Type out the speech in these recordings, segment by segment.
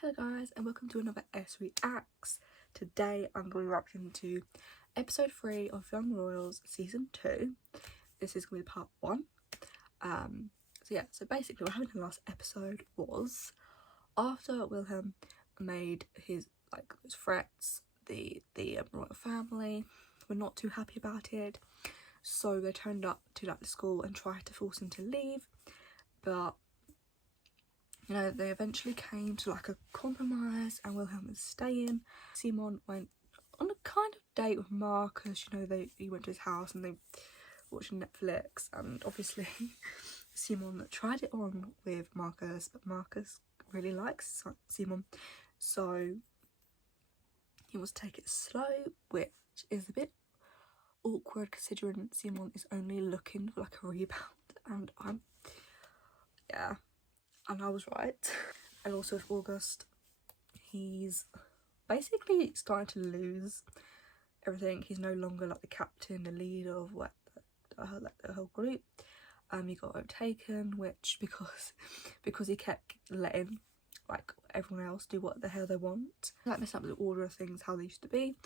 Hello guys and welcome to another S Reacts. Today I'm going to be reacting to episode 3 of Young Royals season 2. This is going to be part 1. So basically what happened in the last episode was after Wilhelm made his those threats, the royal family were not too happy about it, so they turned up to the school and tried to force him to leave, but you know, they eventually came to a compromise and Wilhelm was staying. Simon went on a kind of date with Marcus, you know, he went to his house and they watched Netflix, and obviously Simon tried it on with Marcus, but Marcus really likes Simon, so he wants to take it slow, which is a bit awkward considering Simon is only looking for a rebound, and and I was right. And also with August, he's basically starting to lose everything. He's no longer the captain, the leader of the whole group. He got overtaken, which because he kept letting everyone else do what the hell they want, messing up the order of things how they used to be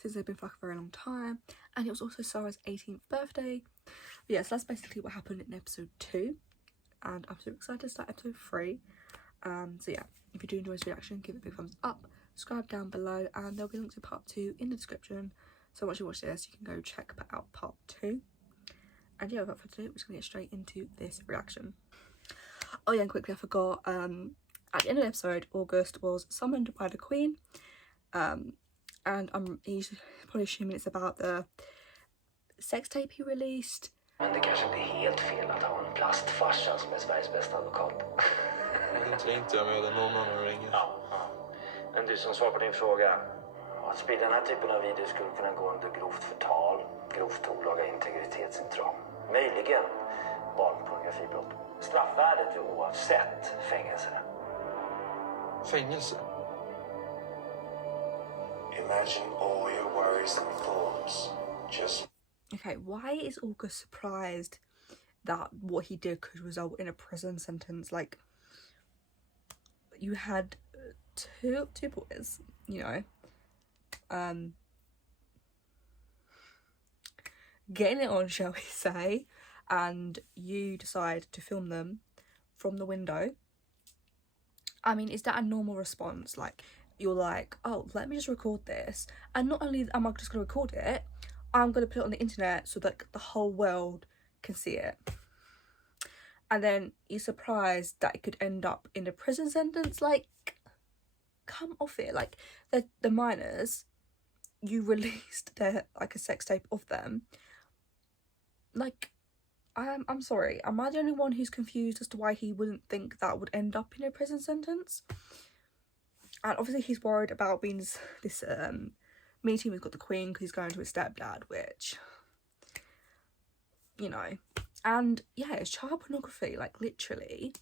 since they've been for a very long time. And it was also Sarah's 18th birthday. But yeah, so that's basically what happened in episode 2. And I'm super excited to start episode 3. So yeah, if you do enjoy this reaction, give it a big thumbs up, subscribe down below, and there'll be links to part 2 in the description. So once you watch this, you can go check out part 2. And yeah, without further ado, we're just gonna get straight into this reaction. Oh yeah, and quickly I forgot, at the end of the episode, August was summoned by the Queen, and I'm probably assuming it's about the sex tape he released. Men det kanske inte är helt fel att ha en plastfarsa som är Sveriges bästa advokat. Det tror inte jag med någon annan ringer. Ja. Men du, som svar på din fråga. Att sprida den här typen av video skulle kunna gå under grovt förtal, grovt olaga integritetsintrång. Möjligen barnpornografibrott. Straffvärdet är oavsett fängelse. Fängelse? Imagine all your worries and thoughts just... Okay, why is August surprised that what he did could result in a prison sentence? You had two boys, you know, getting it on, shall we say, and you decide to film them from the window. I mean, is that a normal response? You're like, oh, let me just record this, and not only am I just going to record it, I'm going to put it on the internet so that the whole world can see it. And then you're surprised that it could end up in a prison sentence. Come off it. The minors, you released their a sex tape of them. I'm sorry, am I the only one who's confused as to why he wouldn't think that would end up in a prison sentence? And obviously he's worried about being this meeting with the Queen because he's going to his stepdad, which, you know, and yeah, it's child pornography. Literally,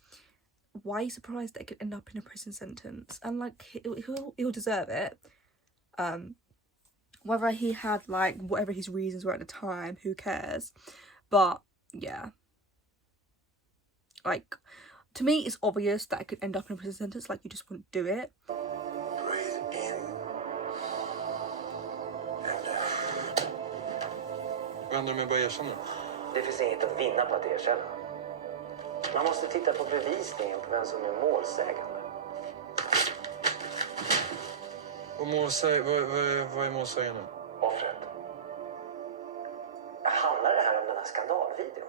why are you surprised that it could end up in a prison sentence? And he'll deserve it. Whether he had whatever his reasons were at the time, who cares? But yeah, to me it's obvious that it could end up in a prison sentence. You just wouldn't do it. Vad händer med bara erkänna? Det finns inget att vinna på att erkänna. Man måste titta på bevisningen på vem som är målsägande. Vad är målsägande? Offret. Handlar det här om den här skandalvideon?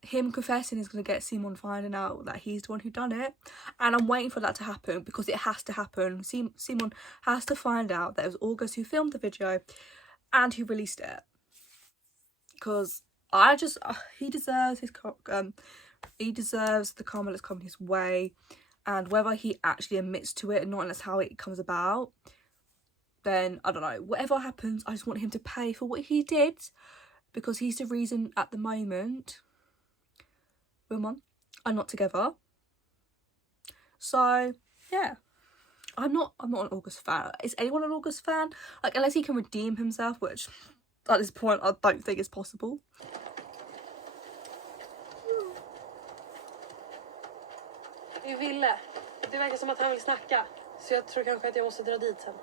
Him confessing is going to get Simon finding out that he's the one who done it, and I'm waiting for that to happen because it has to happen. Simon has to find out that it was August who filmed the video and who released it, because he deserves he deserves the karma that's come his way, and whether he actually admits to it or not, and that's how it comes about, then I don't know, whatever happens, I just want him to pay for what he did, because he's the reason at the moment Wilhelm are not together. So yeah, I'm not an August fan. Is anyone an August fan? Unless he can redeem himself, which at this point I don't think is possible. Det är Ville. Det verkar som att han vill snacka. Så jag tror kanske att jag måste dra dit sen.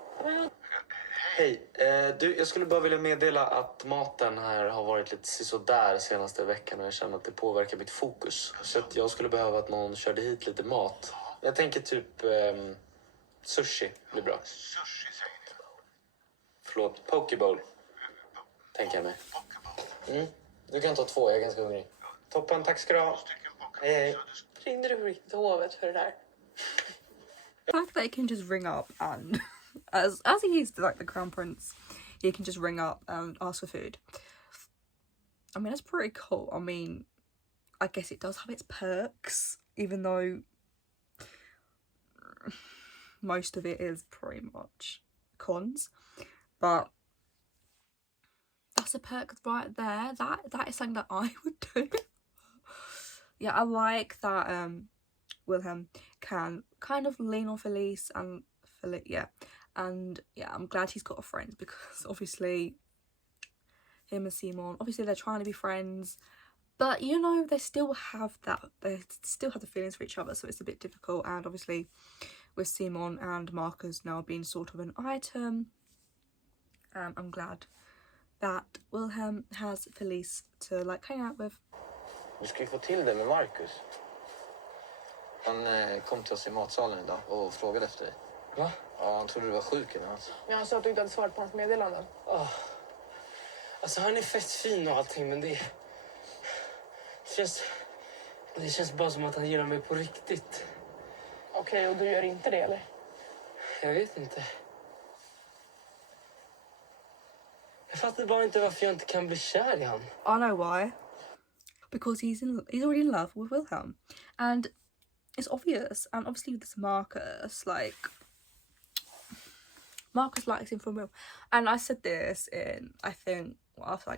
Hej, du, jag skulle bara vilja meddela att maten här har varit lite sådär senaste veckan och jag känner att det påverkar mitt fokus. Så att jag skulle behöva att någon körde hit lite mat. Jag tänker typ sushi blir bra. Sushi säger ni? Förlåt, pokeball. Tänker jag mig. Du kan ta 2, jag är ganska hungrig. Toppen, tack ska du ha. Hej, hej. Ringde du på riktigt hovet för det där? The fact that he can just ring up and as he is like the crown prince, he can just ring up and ask for food. I mean, that's pretty cool. I mean, I guess it does have its perks, even though most of it is pretty much cons. But that's a perk right there. That is something that I would do. Yeah, I like that Wilhelm can kind of lean on Felice and and I'm glad he's got a friend, because obviously him and Simon, obviously they're trying to be friends, but you know, they still have the feelings for each other, so it's a bit difficult. And obviously with Simon and Marcus now being sort of an item, I'm glad that Wilhelm has Felice to like hang out with. Du ska ju få till det med Marcus. Han kom till oss i matsalen idag och frågade efter dig. Va? Ja, han trodde du var sjuk eller något. Ja, han sa att du inte hade svarat på hans meddelanden. Alltså han är fett fin och allting, men det känns bara som att han gillar mig på riktigt. Okej, och du gör inte det, eller? Jag vet inte. Jag fattar bara inte varför jag inte kan bli kär i han. I know why. Because he's already in love with Wilhelm, and it's obvious. And obviously with this Marcus, like Marcus likes him for real. And I said this in, I think, after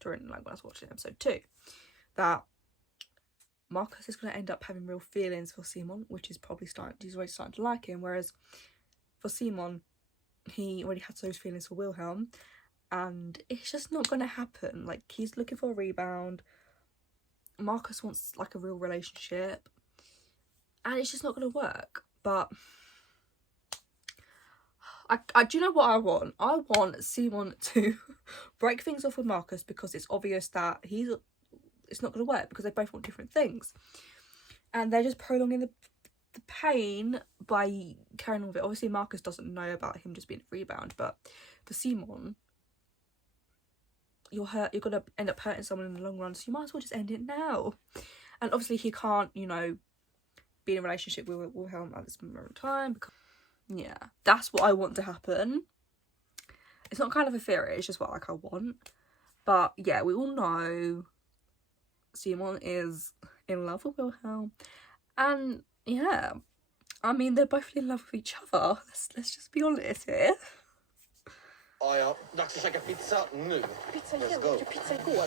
during when I was watching episode 2, that Marcus is going to end up having real feelings for Simon, which is probably he's already starting to like him. Whereas for Simon, he already had those feelings for Wilhelm, and it's just not going to happen. Like, he's looking for a rebound. Marcus wants like a real relationship, and it's just not going to work. But I do you know what I want? I want Simon to break things off with Marcus, because it's obvious that it's not going to work, because they both want different things, and they're just prolonging the pain by carrying on with it. Obviously Marcus doesn't know about him just being a rebound, but for Simon, you're going to end up hurting someone in the long run, so you might as well just end it now. And obviously he can't, you know, be in a relationship with Wilhelm at this moment in time, because yeah, that's what I want to happen. It's not kind of a theory, it's just what I want. But yeah, we all know Simon is in love with Wilhelm, and yeah, I mean, they're both in love with each other. Let's just be honest here. Ja, dags att käka pizza nu. Pizza igen? Jag gjorde pizza igår.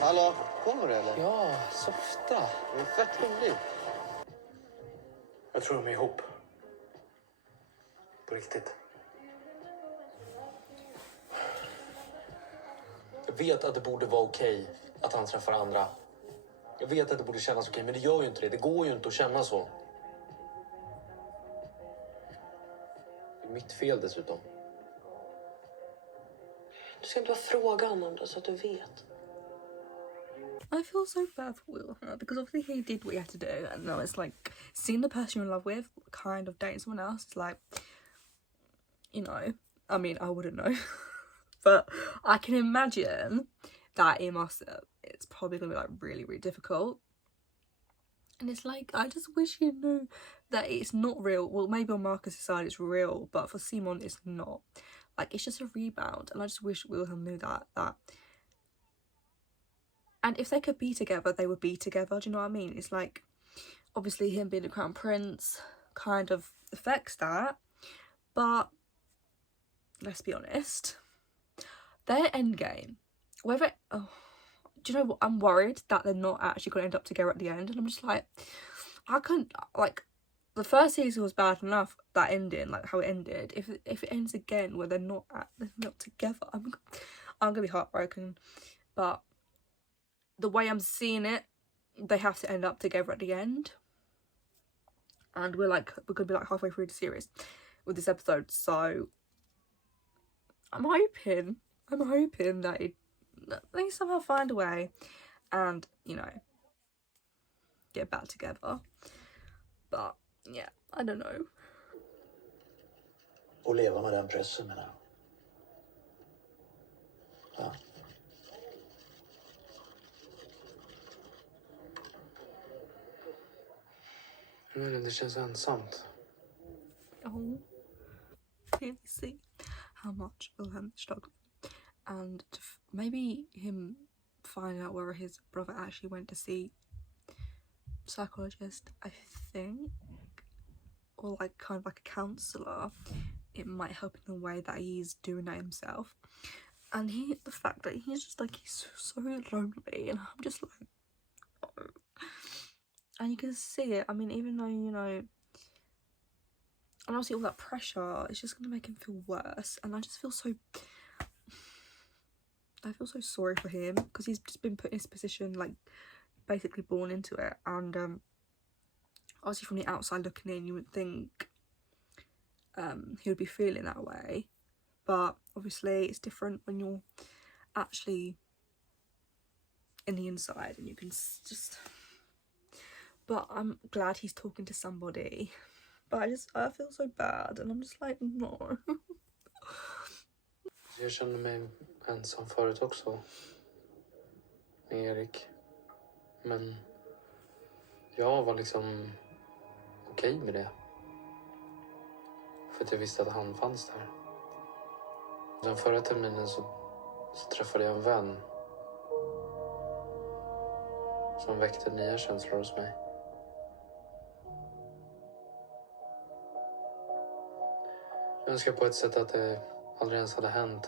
Hallå, kommer du eller? Ja, softa. Det är fett roligt. Jag tror de är ihop. På riktigt. Jag vet att det borde vara okej att han träffar andra. Jag vet att det borde kännas okej, men det gör ju inte det. Det går ju inte att känna så. Det är mitt fel dessutom. Du ska inte bara fråga honom då, så att du vet. I feel so bad for Wilhelm, because obviously he did what he had to do, and now it's like seeing the person you're in love with kind of dating someone else. It's like, you know, I mean, I wouldn't know, but I can imagine that it's probably gonna be like really, really difficult. And it's like, I just wish you knew that it's not real. Well, maybe on Marcus' side it's real, but for Simon it's not. Like, it's just a rebound, and I just wish Wilhelm knew that. And if they could be together, they would be together. Do you know what I mean? It's like, obviously him being the crown prince kind of affects that, but let's be honest, their endgame, do you know what? I'm worried that they're not actually going to end up together at the end, and I'm just like, I couldn't, like, the first season was bad enough, that ending, like how it ended. If it ends again where they're not together, I'm gonna be heartbroken, but the way I'm seeing it, they have to end up together at the end. And we're gonna be like halfway through the series with this episode, so I'm hoping that they somehow find a way and, you know, get back together. But yeah, I don't know. Och leva med den pressen, menar jag. Ja. Det känns ensamt. Oh, clearly see how much Wilhelm struggled, and maybe him finding out whether his brother actually went to see psychologist, I think, or like kind of like a counsellor, it might help in the way that he's doing that himself. And the fact that he's just like, he's so lonely, and I'm just like, oh. And you can see it. I mean, even though, you know, and obviously all that pressure, it's just gonna make him feel worse. And I just feel so, I feel so sorry for him, because he's just been put in this position, like basically born into it. And obviously from the outside looking in, you would think he would be feeling that way, but obviously it's different when you're actually in the inside, and you can just, but I'm glad he's talking to somebody. But I feel so bad, and I'm just like, no. Jag kände mig ensam förut också. Med Erik. Men jag var liksom okej med det. För att jag visste att han fanns där. Den förra terminen så träffade jag en vän som väckte nya känslor hos mig. Jag önskar på ett sätt att det aldrig ens hade hänt.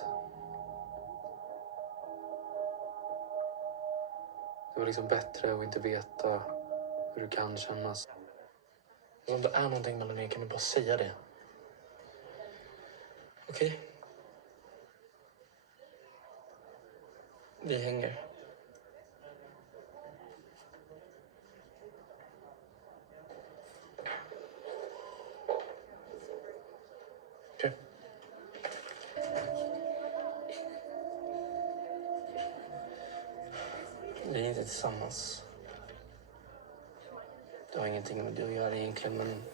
Det var liksom bättre att inte veta hur det kan kännas. Om det är någonting mellan er kan du bara säga det. Okej? Vi hänger. Okej. Vi är inte tillsammans. Det har ingenting med det att göra egentligen, men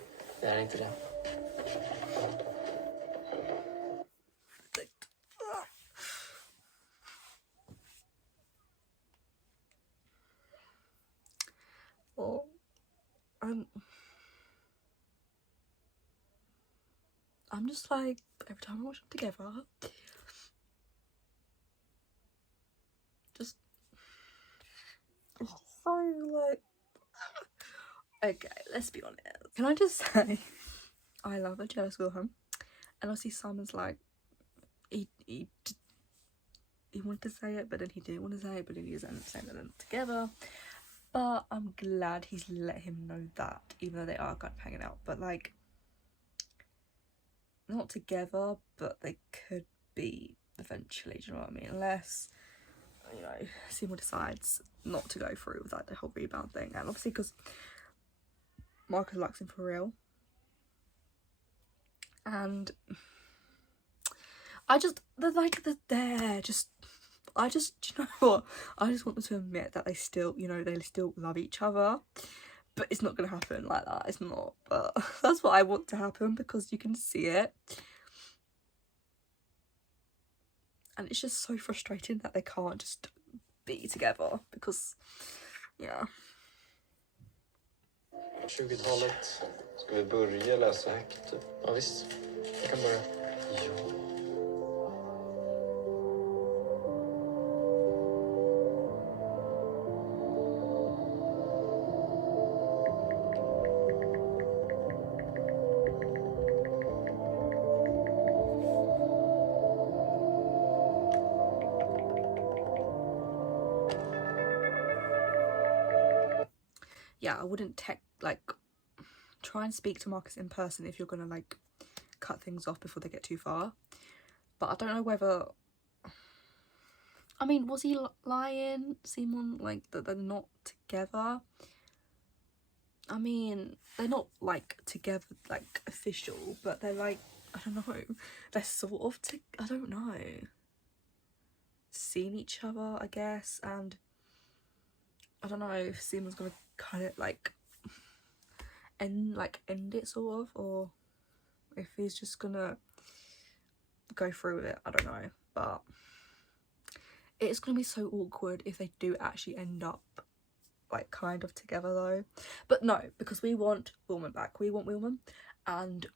det är inte det. Well, I'm just like, every time I watch them together, just it's so like, okay, let's be honest. Can I just say, I love a jealous Wilhelm, and obviously Simon's like, he wanted to say it, but then he didn't want to say it, but then he doesn't say them together. But I'm glad he's let him know that, even though they are kind of hanging out. But like, not together, but they could be eventually, do you know what I mean? Unless, you know, Seymour decides not to go through with like the whole rebound thing. And obviously because Marcus likes him for real. And I just, they're like, they're there, just, I just, do you know what? I just want them to admit that they still, you know, they still love each other. But it's not going to happen like that. It's not. But that's what I want to happen, because you can see it. And it's just so frustrating that they can't just be together. Because, yeah. 20-talet. Ska vi börja läsa högt? Ja, visst. Jag kan börja. Ja. Yeah, I wouldn't try and speak to Marcus in person if you're gonna like cut things off before they get too far. But I don't know whether I mean, was he lying, Simon, like that they're not together? I mean, they're not like together, like official, but they're like, I don't know, they're sort of I don't know, seeing each other, I guess. And I don't know if Simon's gonna kind of like end it sort of, or if he's just gonna go through with it. I don't know, but it's gonna be so awkward if they do actually end up like kind of together though. But no, because we want Wilman back, we want Wilman, and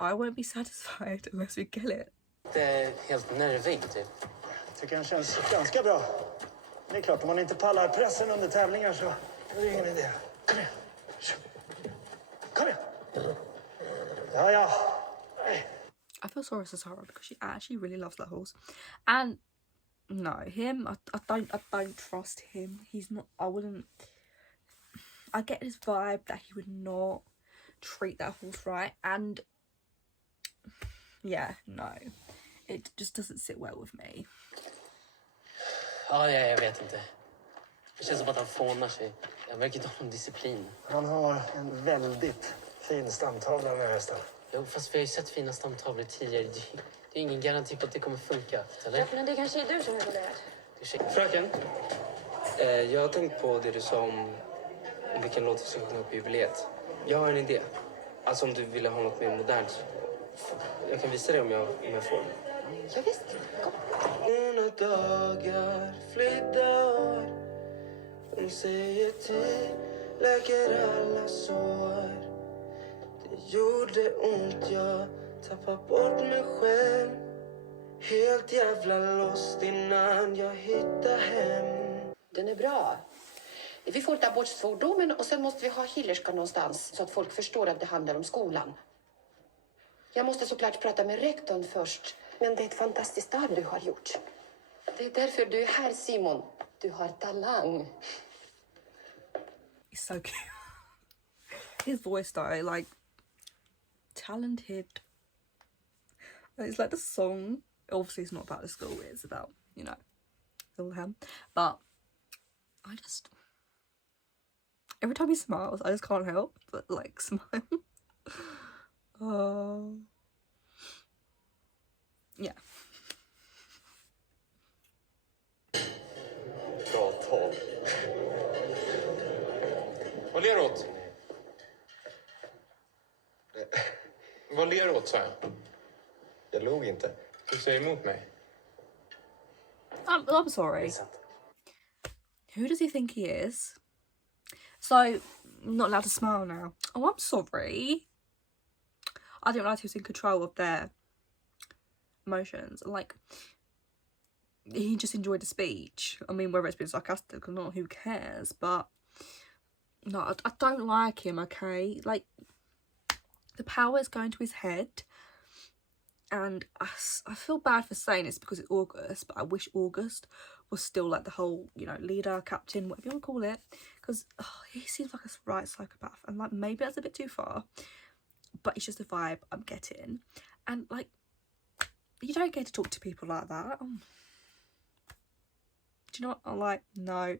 I won't be satisfied unless we get it. Helt nervig typ. Tycker han känns ganska bra. Det är klart, om man inte pallar pressen under tävlingar så är det ingen idé. Kom igen. Kom igen. Ja, ja. I feel sorry for Sarah because she actually really loves that horse. And no, him, I don't trust him. He's not, I get this vibe that he would not treat that horse right. And yeah, no, it just doesn't sit well with me. Ja, jag vet inte. Det känns som att han fånar sig. Han verkar inte ha någon disciplin. Han har en väldigt fin stamtavla med hästen. Jo, fast vi har ju sett fina stamtavlor tidigare. Det är ingen garanti på att det kommer funka, eller? Men det kanske är du som är polerad. Fröken, jag har tänkt på det du sa om vilken låt vi ska sjunga på jubileet. Jag har en idé. Alltså om du vill ha något mer modernt. Jag kan visa dig om jag får. Ja, visst. Kom. Några dagar, flera år. De säger tid läker alla sår. Det gjorde ont, jag tappade bort mig själv. Helt jävla lost innan jag hittade hem. Den är bra. Vi får ta bort svordomen och sen måste vi ha hillerska någonstans så att folk förstår att det handlar om skolan. Jag måste såklart prata med rektorn först. Men det är ett fantastiskt arv du har gjort. Det är därför du är här, Simon. Du har talang. He's so cute. His voice though, like, talented. It's like the song. Obviously it's not about the school, it's about, you know, Wilhelm. But I just, every time he smiles, I just can't help but like smile. Oh. Yeah. Bra tal. Vad ler du åt? Vad ler du åt, sa jag? Jag log inte. Du säger emot mig. I'm sorry. Who does he think he is? So, I'm not allowed to smile now. Oh, I'm sorry. I didn't realise he was in control of their emotions. Like, he just enjoyed the speech. I mean, whether it's been sarcastic or not, who cares? But, no, I don't like him, okay? Like, the power is going to his head. And I feel bad for saying this because it's August, but I wish August was still like the whole, you know, leader, captain, whatever you want to call it. Because he seems like a right psychopath. And like, maybe that's a bit too far. But it's just a vibe I'm getting. And like, you don't get to talk to people like that. Do you know what? I'm like, no.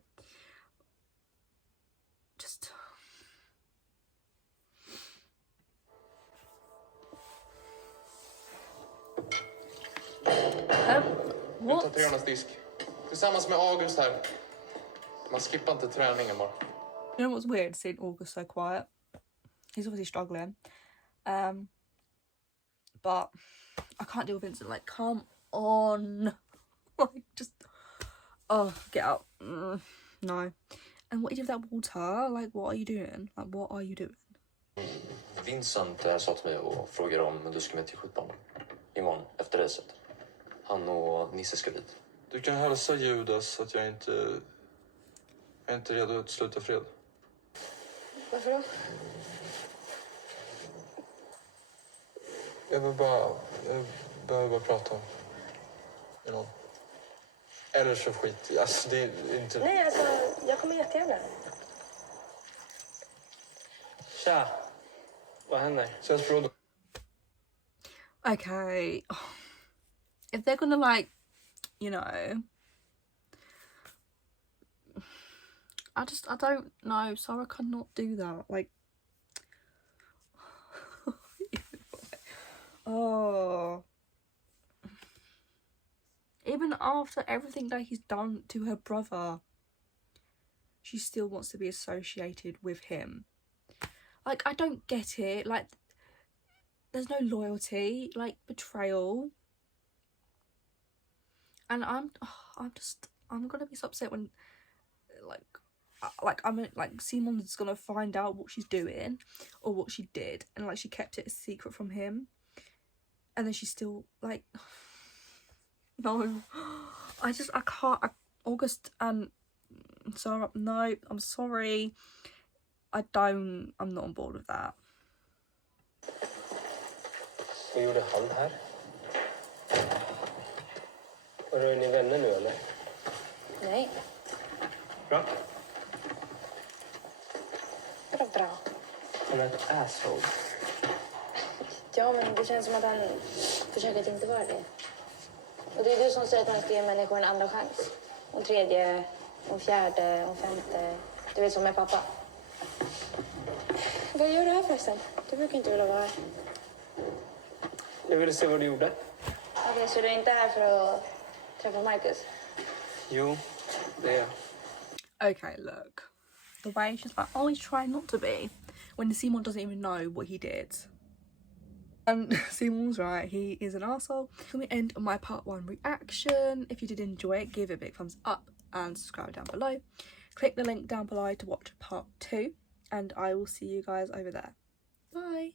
Just... Du tar tränarnas disk. Tillsammans med August här. Man skippar inte träningen bara. You know what's weird? Seeing August so quiet. He's obviously struggling. But I can't deal with Vincent. Like, come on. Like, just... Oh, get out. No. And what do you do with that water? Like, what are you doing? Like, what are you doing? Vincent sa till mig och frågade om du ska med till skjutbanan. Imorgon, efter racet. Han och Nisse ska dit. Du kan hälsa Judas att jag inte är redo att sluta fred. Varför då? Jag behöver bara prata med någon. Eller så skit. Alltså, det är inte... Nej, alltså, jag kommer jättegärna. Tja. Vad händer? Känns bra. Okay. If they're gonna, like, you know, I don't know. Sarah cannot do that. Like, oh. Even after everything that he's done to her brother, she still wants to be associated with him. Like, I don't get it. Like, there's no loyalty. Like, betrayal. And I'm gonna be so upset when, Simon's gonna find out what she's doing or what she did, and like she kept it a secret from him, and then she's still like, no, I can't. August and Sarah, no, I'm sorry, I'm not on board with that. Vad gjorde han här? Är ni vänner nu eller? Nej. Bra. Vadå bra? Han är ett asshole. Ja, men det känns som att han försöker att inte vara det. Och det är du som säger att han ska ge människor en andra chans. Och tredje, och fjärde, och femte. Du vet, som med pappa. Vad gör du här förresten? Du brukar inte vilja vara här. Jag ville se vad du gjorde. Okej, så du är inte här för att träffa Marcus? Jo, det är jag. Okay, look, the way she's like always trying not to be when Simon doesn't even know what he did. And Simon's right, he is an arsehole. So we end my part 1 reaction. If you did enjoy it, give it a big thumbs up and subscribe down below. Click the link down below to watch part 2, and I will see you guys over there. Bye.